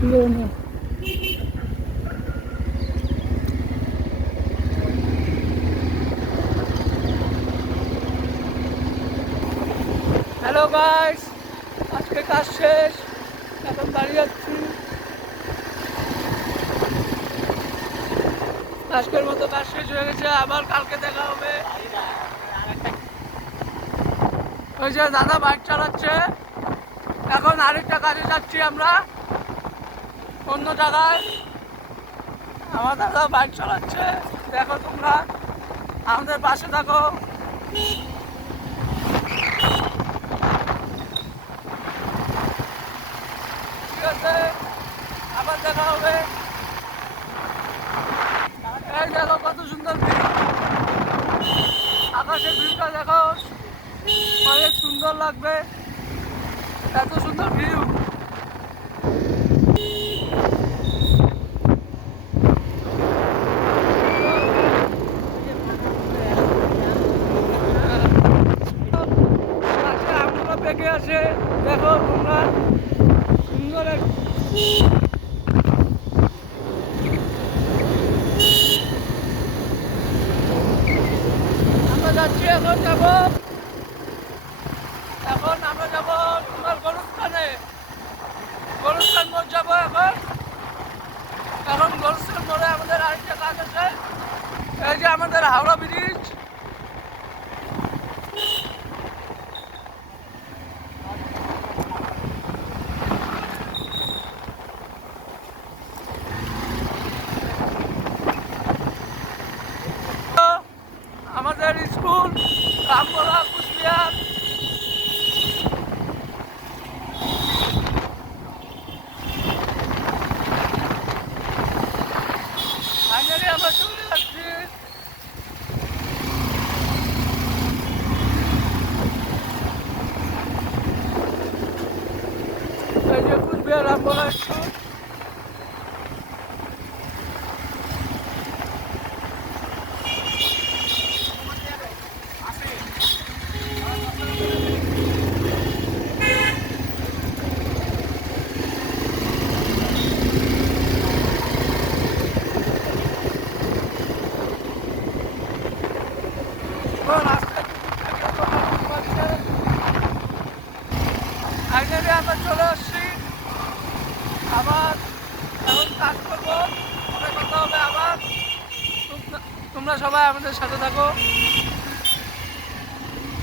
Hello guys, আজকে কাজ শেষ, এখন বাড়ি যাচ্ছি। আজকের মতো কাজ শেষ হয়ে গেছে, আবার কালকে দেখা হবে। ওই যে দাদা বাইক চালাচ্ছে, এখন আরেকটা কাজে যাচ্ছি আমরা অন্য জায়গায়। আমার দাদা বাইক চালাচ্ছে, দেখো তোমরা আমাদের পাশে থাকো। ঠিক আছে, আবার দেখা হবে। এই দেখো কত সুন্দর ভিউ, আকাশের ভিউটা দেখো, অনেক সুন্দর লাগবে, এত সুন্দর ভিউ। আমগুলো পেকে আছে, দেখো তোমরা, সুন্দর আমরা যাচ্ছি। এখন আমরা যাবো তোমার গরুস্থানে, গরুস্থান মোড় যাবো। এখন গরুস্থান মোড়ে আমাদের আরেকটা কাজ আছে, এই যে আমাদের হাওড়া ব্রিজ। আমাদের স্কুল রামগোলা কুচবিহার। ফাইনালি আমরা চলে যাচ্ছি। এই যে কুচবিহার রামগোলা স্কুল। ফাইনালি আমরা চলে আসছি, আবার এখন কাজ করবো, পরে কথা হবে আবার। তোমরা সবাই আমাদের সাথে থাকো।